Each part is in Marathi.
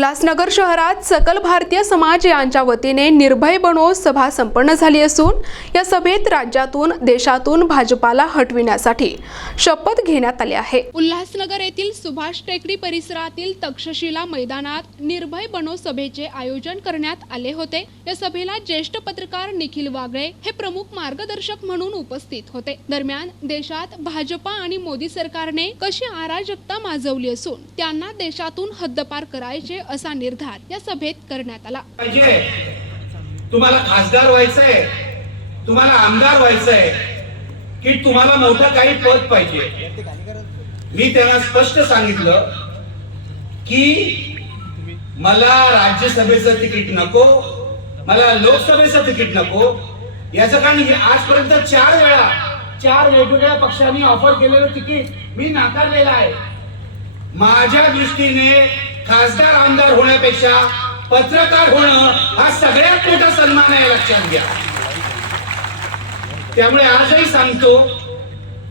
उल्हासनगर शहरात सकल भारतीय समाज यांच्या वतीने निर्भय बनो सभा संपन्न झाली असून या सभेत राज्यातून देशातून भाजपाला हटविण्यासाठी शपथ घेण्यात आली आहे। उल्हासनगर येथील सुभाष टेकडी परिसरातील तक्षशिला मैदानात निर्भय बनो सभेचे आयोजन करण्यात आले होते। या सभेला ज्येष्ठ पत्रकार निखिल वागळे हे प्रमुख मार्गदर्शक म्हणून उपस्थित होते। दरम्यान देशात भाजपा आणि मोदी सरकारने कशी अराजकता माजवली असून त्यांना देशातून हद्दपार करायचे असा निर्धार या सभेत करण्यात आला। तुम्हाला खासदार व्हायचंय, तुम्हाला आमदार व्हायचंय की तुम्हाला मोठं काही पद पाहिजे। मी त्यांना स्पष्ट सांगितलं की मला राज्यसभेचं तिकीट नको, मला लोकसभेचं तिकीट नको। याचं कारण आजपर्यंत 4 वेळा 4 वेगवेगळ्या पक्षांनी ऑफर केलेलं तिकीट मी नाकारलेलं आहे। माझ्या दृष्टीने खासदार आमदार होण्यापेक्षा पत्रकार होणं हा सगळ्यात मोठा सन्मान आहे, लक्षात घ्या। त्यामुळे आजही सांगतो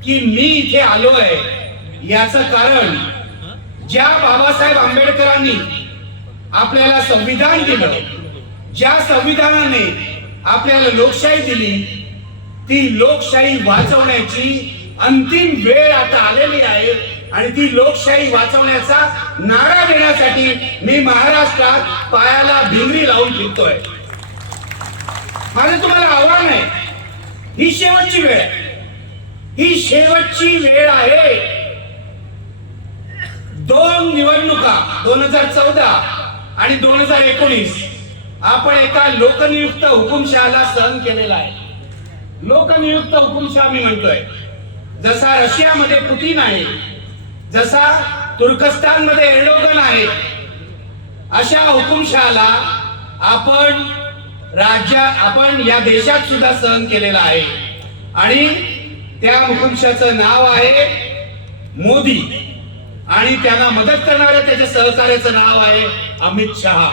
की मी इथे आलो आहे याचं कारण ज्या बाबासाहेब आंबेडकरांनी आपल्याला संविधान दिलं, ज्या संविधानाने आपल्याला लोकशाही दिली, ती लोकशाही वाचवण्याची अंतिम वेळ आता आलेली आहे आणि ती लोकशाही वाचवण्याचा नारा देण्यासाठी मी महाराष्ट्रात पायाला भिंगरी लावून फिरतोय। माझं तुम्हाला आव्हान आहे, ही शेवटची वेळ आहे, ही शेवटची वेळ आहे। 2 निवडणुका 2014 आणि 2019 आपण एका लोकनियुक्त हुकुमशहाला सहन केलेला आहे। लोकनियुक्त हुकुमशाह मी म्हणतोय, जसा रशियामध्ये पुतिन आहे, जसा तुर्कस्तान मध्ये एर्डोगन आहे, अशा हुकुमशहाला आपण या देशात सुद्धा सहन केलेला आहे आणि त्या हुकुमशाचं नाव आहे मोदी आणि त्यांना मदत करणाऱ्या त्याच्या सहकार्याचं नाव आहे अमित शहा।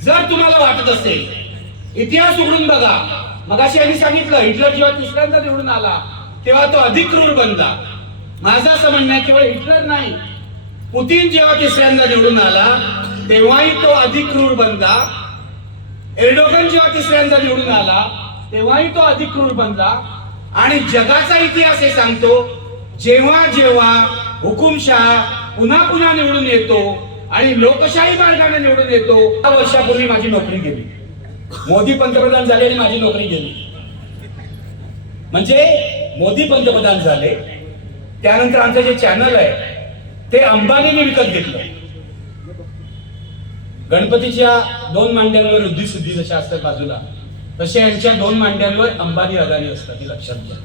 जर तुम्हाला वाटत असेल, इतिहास उघडून बघा। मगाशी यांनी सांगितलं हिटलर जेव्हा तिसऱ्यांदा निवडून आला तेव्हा तो अधिक क्रूर बनला। माझं असं म्हणणं आहे केवळ हिटलर नाही, पुतिन जेव्हा तिसऱ्यांदा निवडून आला तेव्हाही तो अधिक क्रूर बनला। एर्डोगन जेव्हा तिसऱ्यांदा निवडून आला तेव्हाही तो अधिक क्रूर बनला। आणि जगाचा इतिहास हे सांगतो, जेव्हा जेव्हा हुकुमशाह पुन्हा पुन्हा निवडून येतो आणि लोकशाही मार्गाने निवडून येतो। 10 वर्षापूर्वी माझी नोकरी गेली, मोदी पंतप्रधान झाले आणि माझी नोकरी गेली। म्हणजे मोदी पंतप्रधान झाले, त्यानंतर आमचं जे चॅनल आहे ते अंबानीने विकत घेतलं। गणपतीच्या 2 मांड्यांवर रुद्धी सिद्धी जशा असतात बाजूला, तसे यांच्या 2 मांड्यांवर अंबानी अदानी असतात, हे लक्षात घ्या।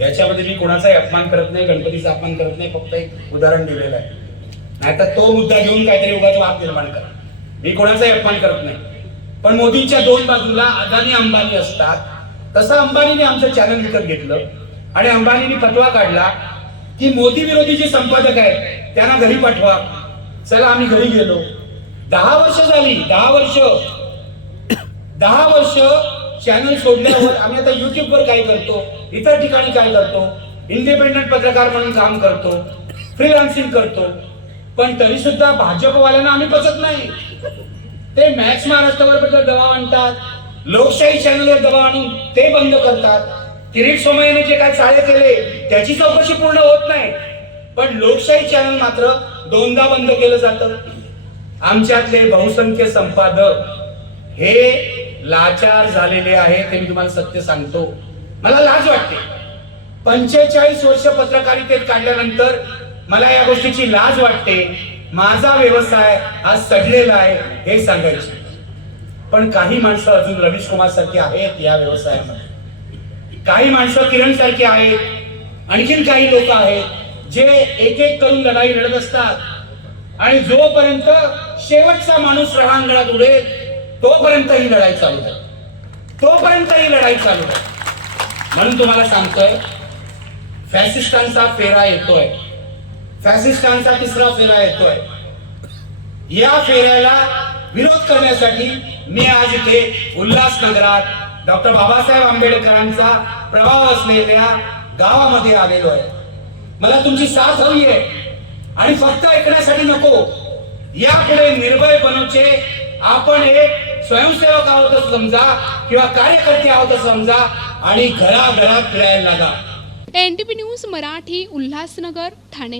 याच्यामध्ये मी कोणाचाही अपमान करत नाही, गणपतीचा अपमान करत नाही, फक्त एक उदाहरण दिलेलं आहे। नाहीतर तो मुद्दा घेऊन काहीतरी उगाच वाद निर्माण करा। मी कोणाचाही अपमान करत नाही, पण मोदींच्या 2 बाजूला अदानी अंबानी असतात। तसं अंबानीने आमचं चॅनल विकत घेतलं आणि अंबानीने फतवा काढला की मोदी विरोधी जे संपादक आहेत त्यांना घरी पाठवा। चला आम्ही घरी गेलो। 10 वर्ष झाली, 10 वर्ष चॅनल सोडल्यावर आम्ही आता YouTube वर काय करतो, इतर ठिकाणी काय करतो, इंडिपेंडंट पत्रकार म्हणून काम करतो, फ्रीलान्सिंग करतो, पण तरी सुद्धा भाजपवाल्यांना आम्ही पचत नाही। ते मॅक्स महाराष्ट्रावर दबाव आणतात, लोकशाही चॅनलवर दबाव आणून ते बंद करतात। किरीट सोमय्याने जे काय चाळे केले त्याची चौकशी पूर्ण होत नाही, पण लोकशाही चॅनल मात्र 2दा बंद केलं जातं। आमच्यातले बहुसंख्य संपादक हे लाचार झालेले आहेत, हे मी तुम्हाला सत्य सांगतो। मला लाज वाटते, 45 वर्ष पत्रकारितेत काढल्यानंतर मला या गोष्टीची लाज वाटते। माझा व्यवसाय हा सडलेला आहे हे सांगायचे, पण काही माणसं अजून रवीश कुमार सारखी आहेत या व्यवसायामध्ये, काही माणसं किरण सारखी आहेत, आणखीन काही लोक आहेत जे एक एक करून लढाई लढत असतात आणि जोपर्यंत शेवटचा माणूस रणांगणात उडेल तोपर्यंत ही लढाई चालू आहे, तोपर्यंत ही लढाई चालू आहे। म्हणून तुम्हाला सांगतोय, फॅसिस्टांचा फेरा येतोय, फॅसिस्टांचा 3रा फेरा येतोय। या फेऱ्याला विरोध करण्यासाठी मी आज इथे उल्हासनगरात डॉक्टर बाबासाहेब आंबेडकरांचा प्रभाव असलेल्या गावामध्ये आलेलो आहे। मला तुमची साथ हवी आहे आणि फक्त ऐकण्यासाठी नको, यापुढे निर्भय बनवचे आपण एक स्वयंसेवक आहोत असं समजा किंवा कार्यकर्ते आहोत असं समजा आणि घराघरात फिरायला लागा. NTV news Marathi, Ulhasnagar, Thane.